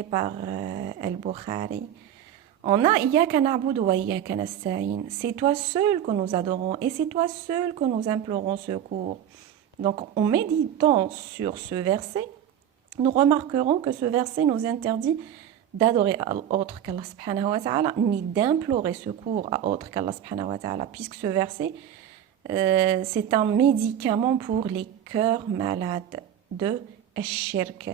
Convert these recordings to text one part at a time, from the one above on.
par Al-Bukhari. On a Iyyaka na'budu wa iyyaka nasta'in. C'est toi seul que nous adorons et c'est toi seul que nous implorons secours. Donc, en méditant sur ce verset, nous remarquerons que ce verset nous interdit d'adorer autre qu'Allah subhanahu wa ta'ala, ni d'implorer secours à autre qu'Allah subhanahu wa ta'ala, puisque ce verset, c'est un médicament pour les cœurs malades de shirk.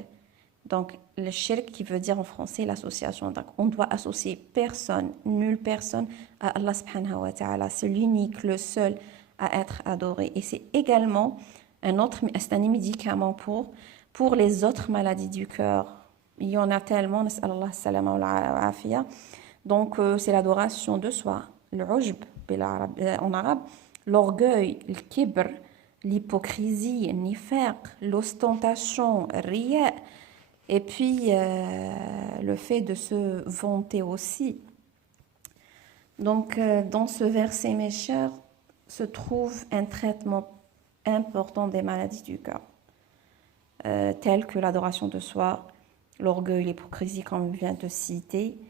Donc, le shirk qui veut dire en français l'association. Donc, on doit associer personne, nulle personne à Allah subhanahu wa ta'ala. C'est l'unique, le seul à être adoré. Et c'est également c'est un médicament pour les autres maladies du cœur. Il y en a tellement, nas'Allah salama wa afiya. Donc, c'est l'adoration de soi, le ujb en arabe, l'orgueil, le kibr, l'hypocrisie, le nifaq, l'ostentation, le riya. Et puis, le fait de se vanter aussi. Donc, dans ce verset, mes chers, se trouve un traitement important des maladies du cœur, telles que l'adoration de soi, l'orgueil, l'hypocrisie, comme je viens de citer.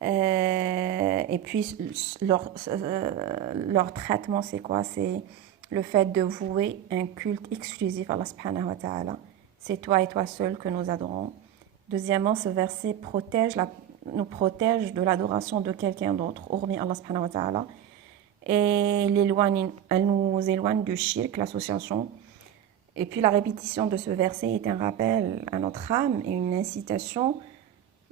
Et puis, leur traitement, c'est quoi? C'est le fait de vouer un culte exclusif à Allah subhanahu wa ta'ala. C'est toi et toi seul que nous adorons. Deuxièmement, ce verset nous protège de l'adoration de quelqu'un d'autre, hormis Allah subhanahu wa ta'ala. Et elle nous éloigne du shirk, l'association. Et puis la répétition de ce verset est un rappel à notre âme et une incitation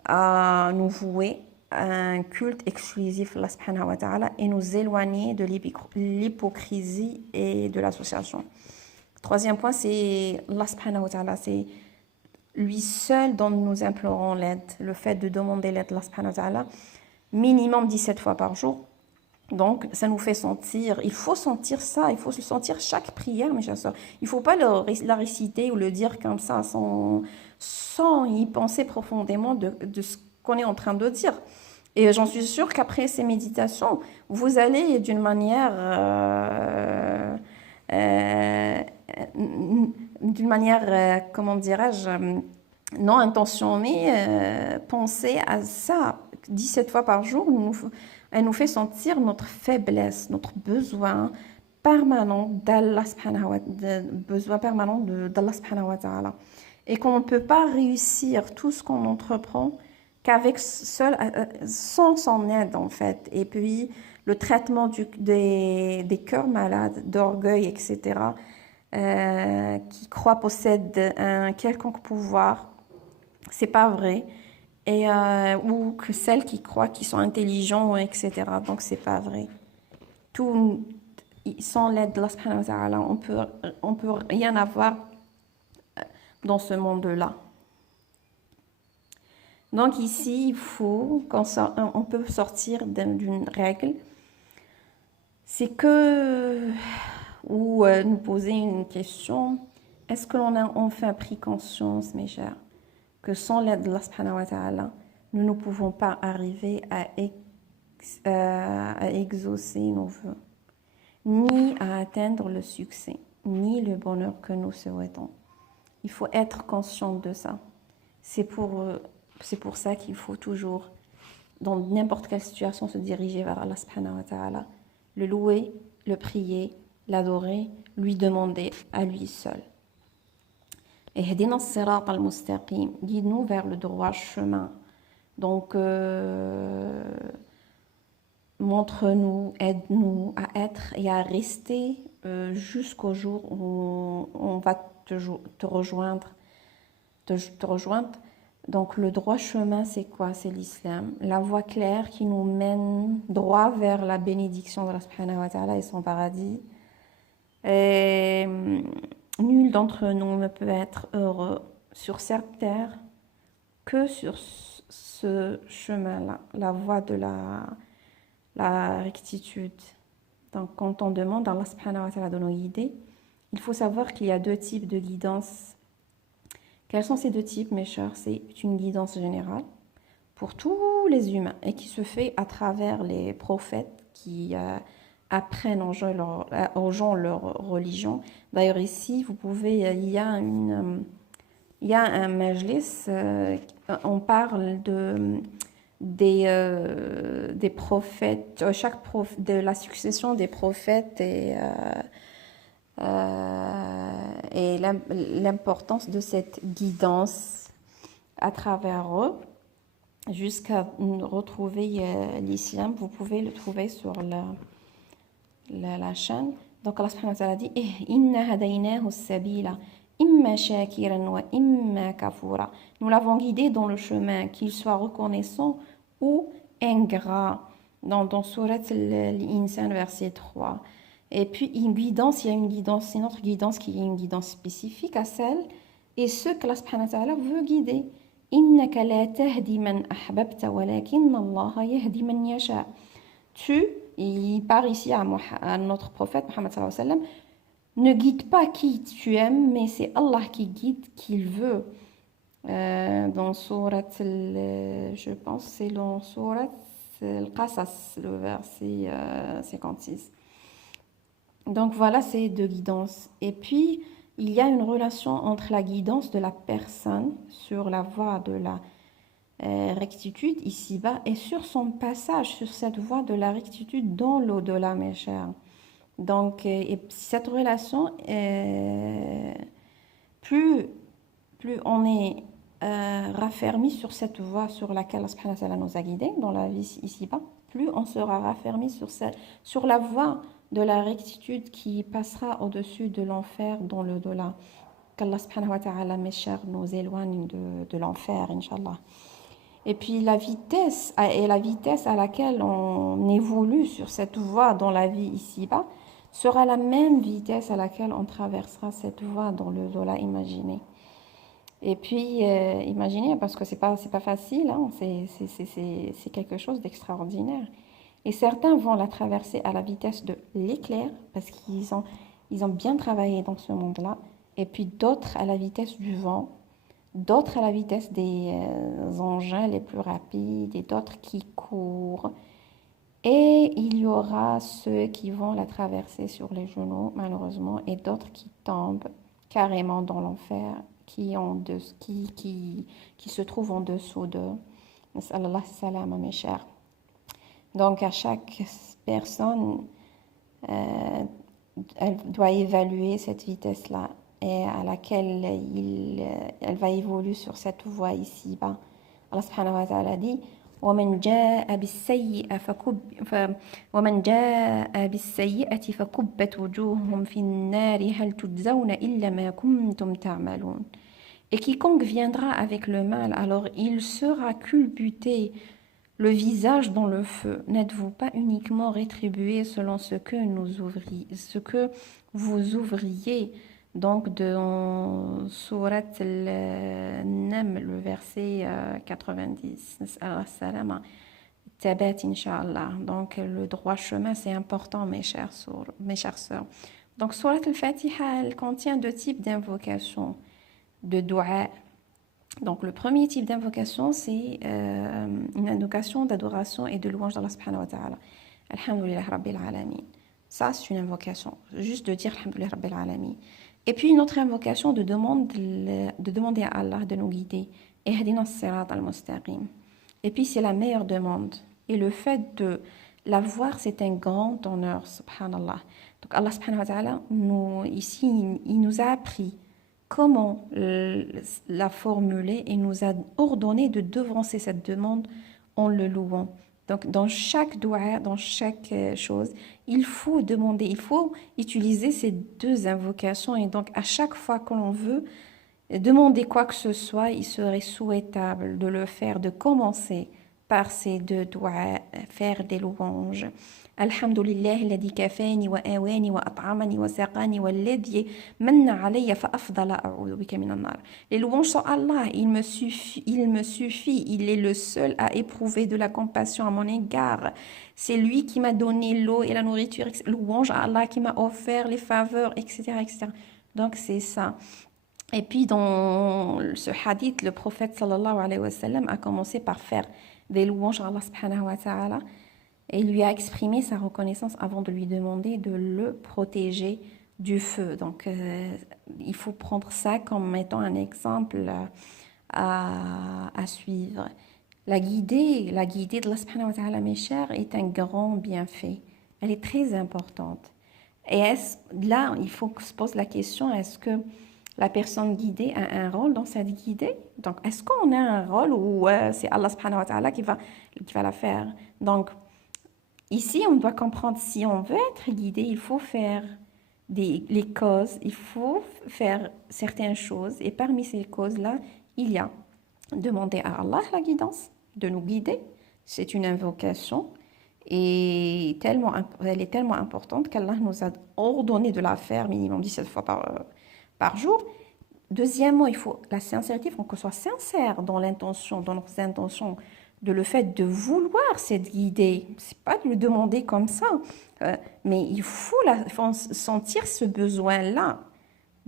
à nous vouer à un culte exclusif à Allah subhanahu wa ta'ala et nous éloigner de l'hypocrisie et de l'association. Troisième point, c'est Allah subhanahu wa ta'ala, c'est lui seul dont nous implorons l'aide. Le fait de demander l'aide à Allah subhanahu wa ta'ala, minimum 17 fois par jour. Donc, ça nous fait sentir, il faut sentir ça, il faut se sentir chaque prière, mes chers sœurs. Il ne faut pas la réciter ou le dire comme ça sans y penser profondément de ce qu'on est en train de dire. Et j'en suis sûre qu'après ces méditations, vous allez d'une manière comment dirais-je, non intentionnée, penser à ça 17 fois par jour. Elle nous fait sentir notre faiblesse, notre besoin permanent d'Allah subhanahu wa ta'ala. Et qu'on ne peut pas réussir tout ce qu'on entreprend qu'avec sans son aide, en fait. Et puis, le traitement des cœurs malades, d'orgueil, etc., qui croient posséder un quelconque pouvoir, c'est pas vrai. Et, ou que celles qui croient qu'ils sont intelligents, etc. Donc, c'est pas vrai. Sans l'aide de Allah subhanahu wa ta'ala, on peut rien avoir dans ce monde-là. Donc ici, on peut sortir d'une règle, c'est que, ou nous poser une question, est-ce que l'on a enfin pris conscience, mes chers, que sans l'aide de Allah subhanahu wa ta'ala, nous ne pouvons pas arriver à exaucer nos vœux, ni à atteindre le succès, ni le bonheur que nous souhaitons. Il faut être conscient de ça. C'est pour ça qu'il faut toujours, dans n'importe quelle situation, se diriger vers Allah subhanahu wa ta'ala, le louer, le prier, l'adorer, lui demander à lui seul. Ihdina as-sirat al-mustaqim, guide-nous vers le droit chemin. Donc, montre-nous, aide-nous à être et à rester jusqu'au jour où on va te rejoindre. Donc, le droit chemin, c'est quoi? C'est l'islam. La voie claire qui nous mène droit vers la bénédiction de Allah subhanahu wa ta'ala et son paradis. Et nul d'entre nous ne peut être heureux sur cette terre que sur ce chemin-là, la voie de la rectitude. Donc, quand on demande à Allah subhanahu wa ta'ala de nous guider, il faut savoir qu'il y a deux types de guidance. Quels sont ces deux types, mes chers? C'est une guidance générale pour tous les humains et qui se fait à travers les prophètes qui apprennent aux gens leur religion. D'ailleurs, ici, il y a il y a un majlis, on parle des prophètes, de la succession des prophètes et l'importance de cette guidance à travers eux jusqu'à retrouver l'islam. Vous pouvez le trouver sur la chaîne. Donc Allah subhanahu wa ta'ala dit Inna hadaynahu sabila imma shakiran wa imma kafura. Nous l'avons guidé dans le chemin, qu'il soit reconnaissant ou ingrat. Dans Surat Al-Insan, verset 3. Et puis, une guidance, il y a une guidance, une autre guidance qui est une guidance spécifique à celle et ceux que Allah subhanahu wa ta'ala veut guider. Innaka la tahdi man ahbabta walakinna Allah yahdi man yasha. Il parle ici à notre prophète Muhammad sallallahu alayhi wa sallam, ne guide pas qui tu aimes, mais c'est Allah qui guide qui il veut. Dans Surat, je pense, c'est dans Surat Al-Qasas, le verset 56. Donc voilà ces deux guidances. Et puis, il y a une relation entre la guidance de la personne sur la voie de la rectitude ici-bas et sur son passage sur cette voie de la rectitude dans l'au-delà, mes chers. Donc, et cette relation, plus on est raffermi sur cette voie sur laquelle Allah subhanahu wa ta'ala nous a guidés dans la vie ici-bas, plus on sera raffermi sur la voie de la rectitude qui passera au-dessus de l'enfer dans l'au-delà. Qu'Allah subhanahu wa ta'ala, mes chers, nous éloigne de l'enfer, Inch'Allah. Et puis la vitesse à laquelle on évolue sur cette voie dans la vie ici-bas sera la même vitesse à laquelle on traversera cette voie dans l'au-delà imaginé. Et puis, imaginez, parce que c'est pas facile, hein, c'est quelque chose d'extraordinaire. Et certains vont la traverser à la vitesse de l'éclair, parce qu'ils ont bien travaillé dans ce monde-là. Et puis d'autres à la vitesse du vent, d'autres à la vitesse des engins les plus rapides, et d'autres qui courent. Et il y aura ceux qui vont la traverser sur les genoux, malheureusement, et d'autres qui tombent carrément dans l'enfer, qui se trouvent en dessous d'eux. Nas'Allah salama, mes chers. Donc, à chaque personne, elle doit évaluer cette vitesse-là et à laquelle elle va évoluer sur cette voie ici-bas. Allah subhanahu wa ta'ala dit ومن جاء بالسيئة فكبت وجوههم في النار هل تجزون إلا ما كنتم تعملون. Et quiconque viendra avec le mal, alors il sera culbuté le visage dans le feu. N'êtes-vous pas uniquement rétribué selon ce que vous ouvriez? Donc dans Surat Al-Naml, le verset 90. Tabat, Inch'Allah. Donc le droit chemin, c'est important, mes chères sœurs. Donc Surat Al-Fatiha, elle contient deux types d'invocations, de dua. Donc le premier type d'invocation, c'est une invocation d'adoration et de louange d'Allah subhanahu wa ta'ala. Alhamdulillah Rabbil Alamin. Ça, c'est une invocation. Juste de dire Alhamdulillah Rabbil Alamin. Et puis une autre invocation de demander à Allah de nous guider. Ihdina as-sirat al-mustaqim. Et puis c'est la meilleure demande. Et le fait de l'avoir, c'est un grand honneur, subhanallah. Donc Allah subhanahu wa ta'ala, ici, il nous a appris comment la formuler et nous a ordonné de devancer cette demande en le louant. Donc, dans chaque doua, dans chaque chose, il faut demander, il faut utiliser ces deux invocations. Et donc, à chaque fois que l'on veut demander quoi que ce soit, il serait souhaitable de le faire, de commencer par ces deux doigts, faire des louanges. Alhamdulillah, alladhi kafani wa awani wa at'amani wa saqani wa alladhi manna alayya fa afdala a'udhu bika minan nar. Les louanges sont Allah, il me suffit, il est le seul à éprouver de la compassion à mon égard. C'est lui qui m'a donné l'eau et la nourriture, louange à Allah qui m'a offert les faveurs, etc., etc. Donc c'est ça. Et puis dans ce hadith, le prophète sallallahu alayhi wa sallam a commencé par faire des louanges à Allah subhanahu wa ta'ala et il lui a exprimé sa reconnaissance avant de lui demander de le protéger du feu. Donc, il faut prendre ça comme étant un exemple à suivre. La guidée de Allah subhanahu wa ta'ala, mes chers, est un grand bienfait. Elle est très importante. Et là, il faut que se pose la question, est-ce que la personne guidée a un rôle dans cette guidée? Donc, est-ce qu'on a un rôle ou c'est Allah subhanahu wa ta'ala qui va la faire? Donc, ici, on doit comprendre, si on veut être guidé, il faut faire les causes, il faut faire certaines choses. Et parmi ces causes-là, il y a demander à Allah la guidance, de nous guider. C'est une invocation et elle est tellement importante qu'Allah nous a ordonné de la faire minimum 17 fois par jour. Deuxièmement, la sincérité, il faut qu'on soit sincère dans l'intention, dans nos intentions, de le fait de vouloir cette guidée. C'est pas de le demander comme ça, mais faut sentir ce besoin-là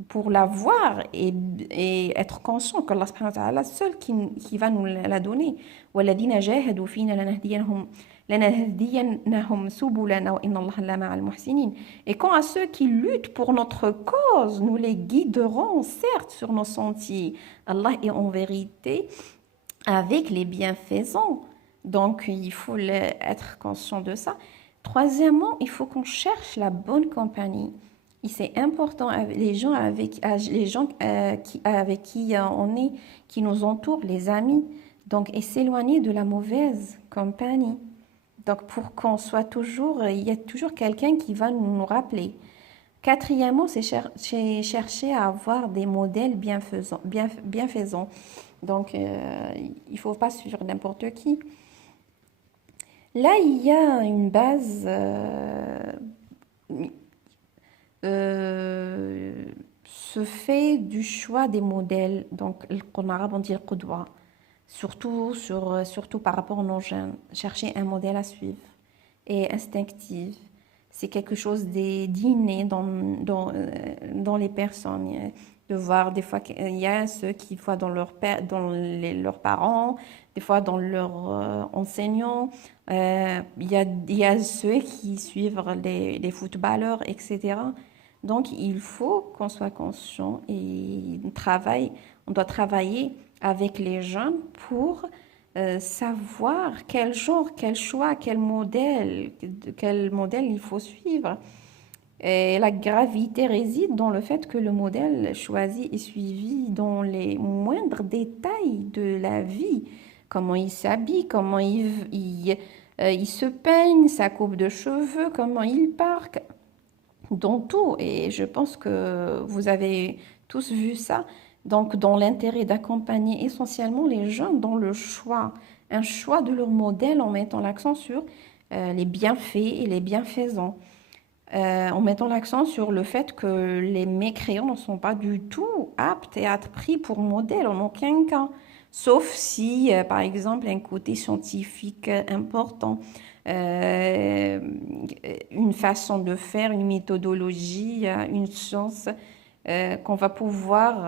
pour l'avoir et être conscient qu'Allah subhanahu wa ta'ala seul qui va nous la donner. وَالَّذِينَ جَاهَدُوا فِينَا لَنَهْدِيَنَّهُمْ سُبُلَنَا وَإِنَّ اللَّهَ لَمَعَ الْمُحْسِنِينَ. Et quand à ceux qui luttent pour notre cause, nous les guiderons, certes, sur nos sentiers. Allah est en vérité avec les bienfaisants. Donc, il faut être conscient de ça. Troisièmement, il faut qu'on cherche la bonne compagnie. Et c'est important, les gens avec qui on est, qui nous entourent, les amis. Donc, et s'éloigner de la mauvaise compagnie. Donc, pour qu'on soit toujours, il y a toujours quelqu'un qui va nous rappeler. Quatrièmement, c'est chercher à avoir des modèles bienfaisants. Donc, il ne faut pas suivre n'importe qui. Là, il y a une base se fait du choix des modèles. Donc, en arabe, on dit le qudwa. Surtout par rapport aux nos jeunes. Chercher un modèle à suivre et instinctif. C'est quelque chose d'inné dans les personnes. De voir, des fois, il y a ceux qui voient dans leurs parents, des fois dans leurs enseignants. Il y a ceux qui suivent les footballeurs, etc. Donc, il faut qu'on soit conscient et on doit travailler avec les jeunes pour savoir quel genre, quel choix, quel modèle il faut suivre. Et la gravité réside dans le fait que le modèle choisi est suivi dans les moindres détails de la vie. Comment il s'habille, comment il se peigne, sa coupe de cheveux, comment il parle, dans tout. Et je pense que vous avez tous vu ça. Donc, dans l'intérêt d'accompagner essentiellement les jeunes dans un choix de leur modèle en mettant l'accent sur les bienfaits et les bienfaisants. En mettant l'accent sur le fait que les mécréants ne sont pas du tout aptes et à être pris pour modèle en aucun cas, sauf si, par exemple, un côté scientifique important, euh, une façon de faire, une méthodologie, une science qu'on va pouvoir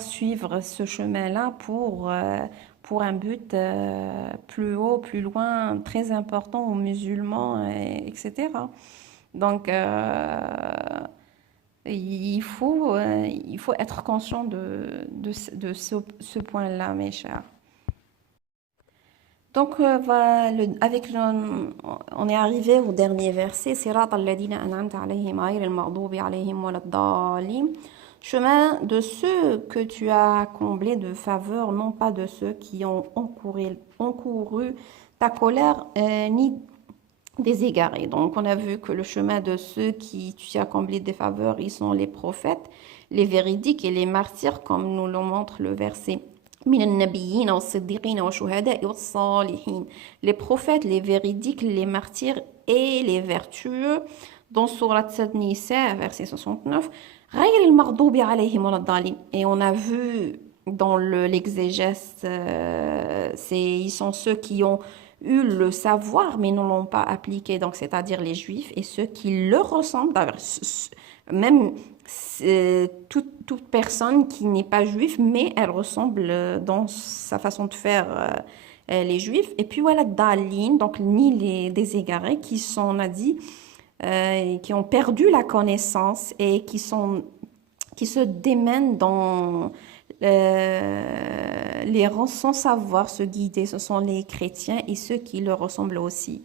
suivre ce chemin-là pour un but plus haut, plus loin, très important aux musulmans, etc. Donc, il faut être conscient de ce point-là, mes chers. Donc, on est arrivé au dernier verset. Sirata alladhina an'amta alayhim ghayril maghdubi alayhim waladdallin. Chemin de ceux que tu as comblés de faveur, non pas de ceux qui ont encouru ta colère, ni des égarés. Donc, on a vu que le chemin de ceux qui tu as comblés de faveur, ils sont les prophètes, les véridiques et les martyrs, comme nous le montre le verset. Les prophètes, les véridiques, les martyrs et les vertueux, dans Surat Nisa, verset 69, et on a vu dans l'exégèse, ils sont ceux qui ont eu le savoir mais ne l'ont pas appliqué, donc c'est-à-dire les juifs et ceux qui leur ressemblent, même toute personne qui n'est pas juive, mais elle ressemble dans sa façon de faire les juifs. Et puis voilà, Dalin, donc ni des égarés qui sont, on a dit, qui ont perdu la connaissance et qui se démènent dans les rangs sans savoir se guider. Ce sont les chrétiens et ceux qui leur ressemblent aussi.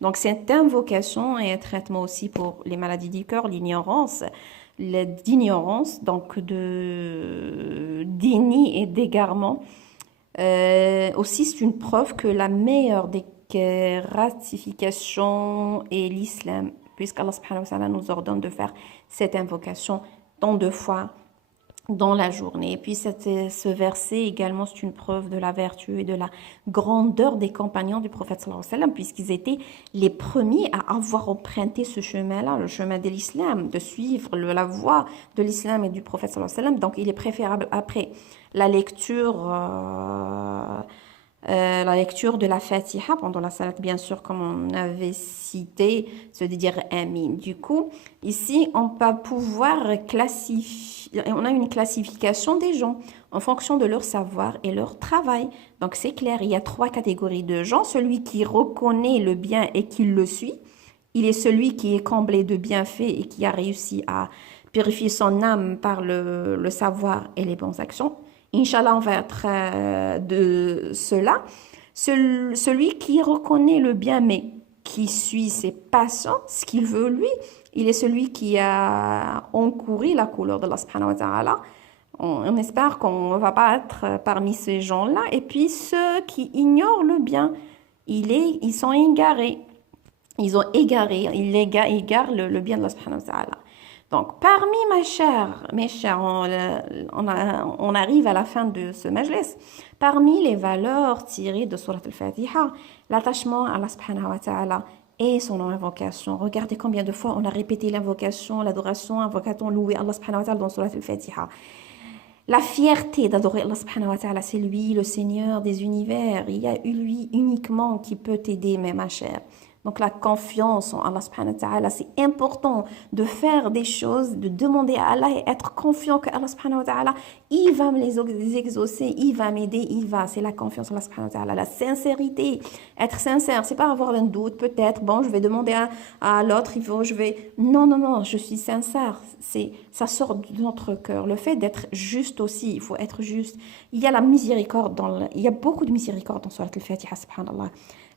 Donc, cette invocation est un traitement aussi pour les maladies du cœur, d'ignorance, donc de déni et d'égarement. Aussi, c'est une preuve que la meilleure des ratifications est l'islam, puisqu'Allah subhanahu wa ta'ala nous ordonne de faire cette invocation tant de fois dans la journée. Et puis ce verset également, c'est une preuve de la vertu et de la grandeur des compagnons du prophète sallallahu alayhi wa sallam, puisqu'ils étaient les premiers à avoir emprunté ce chemin-là, le chemin de l'islam, de suivre la voie de l'islam et du prophète sallallahu alayhi wa sallam. Donc il est préférable après la lecture la lecture de la Fatiha pendant la salat, bien sûr, comme on avait cité, c'est de dire Amin. Du coup, ici, on va pouvoir classifier, on a une classification des gens en fonction de leur savoir et leur travail. Donc, c'est clair, il y a 3 catégories de gens. Celui qui reconnaît le bien et qui le suit, il est celui qui est comblé de bienfaits et qui a réussi à purifier son âme par le savoir et les bonnes actions. Inch'Allah, on va être de cela. Celui qui reconnaît le bien, mais qui suit ses passions, ce qu'il veut lui, il est celui qui a encouru la couleur de Allah subhanahu wa ta'ala. On espère qu'on ne va pas être parmi ces gens-là. Et puis ceux qui ignorent le bien, ils sont égarés. Ils ont égaré, ils égarent le bien de Allah subhanahu wa ta'ala. Donc, parmi mes chers, on arrive à la fin de ce majlis. Parmi les valeurs tirées de Surat al-Fatiha, l'attachement à Allah subhanahu wa ta'ala et son invocation. Regardez combien de fois on a répété l'invocation, l'adoration, invocation, louer Allah subhanahu wa ta'ala dans Surat al-Fatiha. La fierté d'adorer Allah subhanahu wa ta'ala, c'est lui, le Seigneur des univers. Il y a lui uniquement qui peut t'aider, ma chère. Donc la confiance en Allah subhanahu wa ta'ala, c'est important de faire des choses, de demander à Allah et être confiant que Allah subhanahu wa ta'ala, il va me les exaucer, il va m'aider, c'est la confiance en Allah subhanahu wa ta'ala, la sincérité, être sincère, c'est pas avoir un doute, peut-être, bon, je vais demander à l'autre, non, je suis sincère, ça sort de notre cœur, le fait d'être juste aussi, il faut être juste, il y a la miséricorde, il y a beaucoup de miséricorde dans Surat al-Fatiha, subhanallah.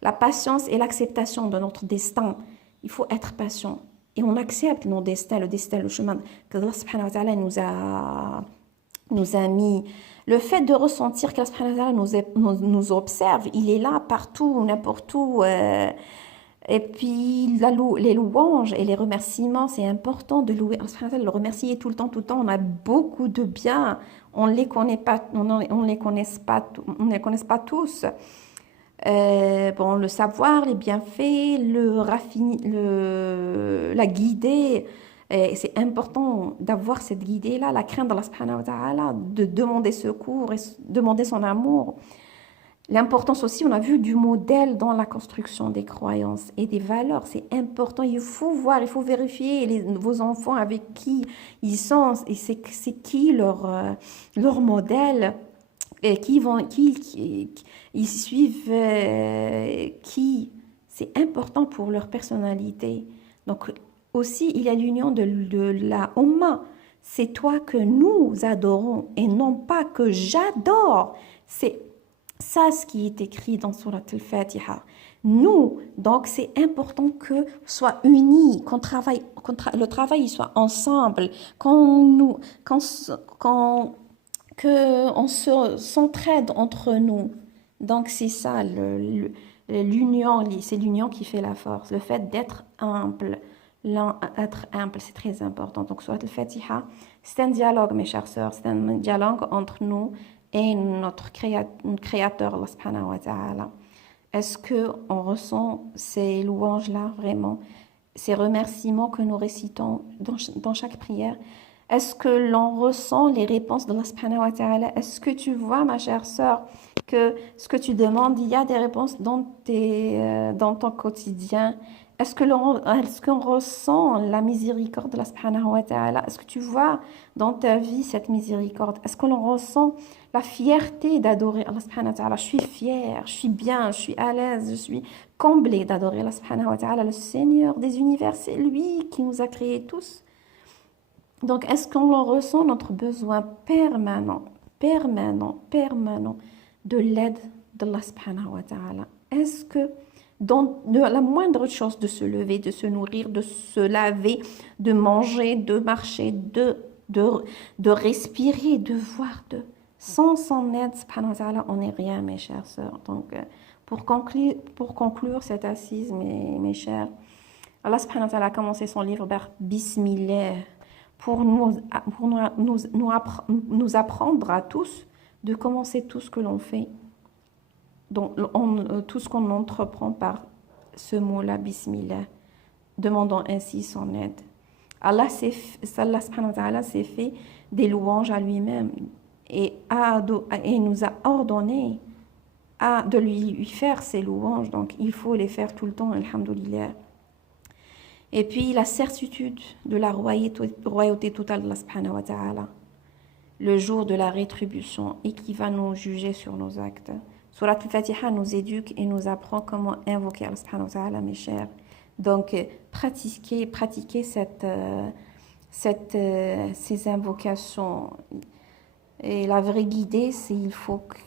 La patience et l'acceptation de notre destin. Il faut être patient. Et on accepte nos destins, le chemin que Allah subhanahu wa ta'ala nous a mis. Le fait de ressentir qu'Allah subhanahu wa ta'ala nous observe, il est là partout, n'importe où. Et puis les louanges et les remerciements, c'est important de louer Allah subhanahu wa ta'ala, le remercier tout le temps. On a beaucoup de biens. On les connaît pas, on les connaît pas tous. Le savoir, les bienfaits, la guidée, c'est important d'avoir cette guidée-là, la crainte d'Allah subhanahu wa ta'ala, de demander secours et demander son amour. L'importance aussi, on a vu, du modèle dans la construction des croyances et des valeurs, c'est important, il faut voir, il faut vérifier vos enfants avec qui ils sont, et c'est qui leur modèle. Et ils suivent qui, c'est important pour leur personnalité. Donc aussi, il y a l'union de la Ummah. C'est toi que nous adorons et non pas que j'adore. C'est ça ce qui est écrit dans Surat al-Fatiha. Nous, donc c'est important que soit unis, le travail soit ensemble, qu'on s'entraide entre nous. Donc c'est ça, l'union, c'est l'union qui fait la force. Le fait d'être humble, c'est très important. Donc Surat al-Fatiha, c'est un dialogue, mes chères sœurs, c'est un dialogue entre nous et notre créateur, Allah subhanahu wa ta'ala. Est-ce qu'on ressent ces louanges-là vraiment, ces remerciements que nous récitons dans chaque prière? Est-ce que l'on ressent les réponses d'Allah subhanahu wa ta'ala? Est-ce que tu vois, ma chère sœur, que ce que tu demandes, il y a des réponses dans ton quotidien? Est-ce qu'on ressent la miséricorde de Allah subhanahu wa ta'ala? Est-ce que tu vois dans ta vie cette miséricorde? Est-ce qu'on ressent la fierté d'adorer Allah subhanahu wa ta'ala? Je suis fière, je suis bien, je suis à l'aise, je suis comblée d'adorer Allah subhanahu wa ta'ala, le Seigneur des univers. C'est lui qui nous a créés tous. Donc, est-ce qu'on en ressent notre besoin permanent, permanent de l'aide d'Allah subhanahu wa ta'ala? Est-ce que dans la moindre chose de se lever, de se nourrir, de se laver, de manger, de marcher, de respirer, de voir, sans son aide, subhanahu wa ta'ala, on n'est rien, mes chères sœurs. Donc, pour conclure cette assise, mes chers, Allah subhanahu wa ta'ala a commencé son livre par Bismillah pour nous apprendre à tous de commencer tout ce que l'on fait. Donc, tout ce qu'on entreprend par ce mot-là, Bismillah, demandant ainsi son aide. Allah subhanahu wa ta'ala s'est fait des louanges à lui-même et nous a ordonné de lui faire ces louanges. Donc, il faut les faire tout le temps, alhamdoulilah. Et puis, la certitude de la royauté totale d'Allah subhanahu wa ta'ala, le jour de la rétribution et qui va nous juger sur nos actes. Surat al-Fatiha nous éduque et nous apprend comment invoquer Allah subhanahu wa ta'ala, mes chers. Donc, pratiquer ces invocations. Et la vraie guidée, c'est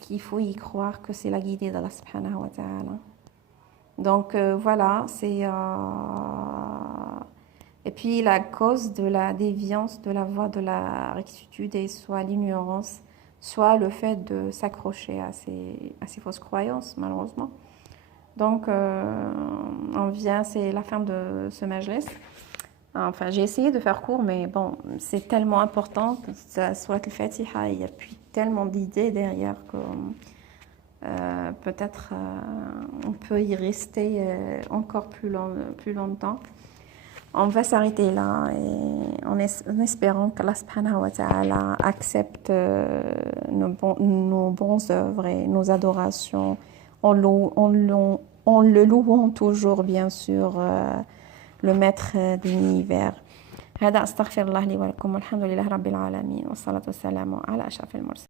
qu'il faut y croire que c'est la guidée d'Allah subhanahu wa ta'ala. Donc, voilà, Et puis, la cause de la déviance de la voie de la rectitude est soit l'ignorance, soit le fait de s'accrocher à ces fausses croyances, malheureusement. Donc, c'est la fin de ce majlis. Enfin, j'ai essayé de faire court, mais bon, c'est tellement important, Surat al-Fatiha, il y a puis tellement d'idées derrière que peut-être on peut y rester encore plus longtemps. On va s'arrêter là et en espérant qu'Allah subhanahu wa ta'ala accepte nos bonnes œuvres et nos adorations en le louant toujours, bien sûr, le maître de l'univers. هذا أستغفر الله لي ولكم والحمد لله رب العالمين والصلاة والسلام على أشرف المرسلين.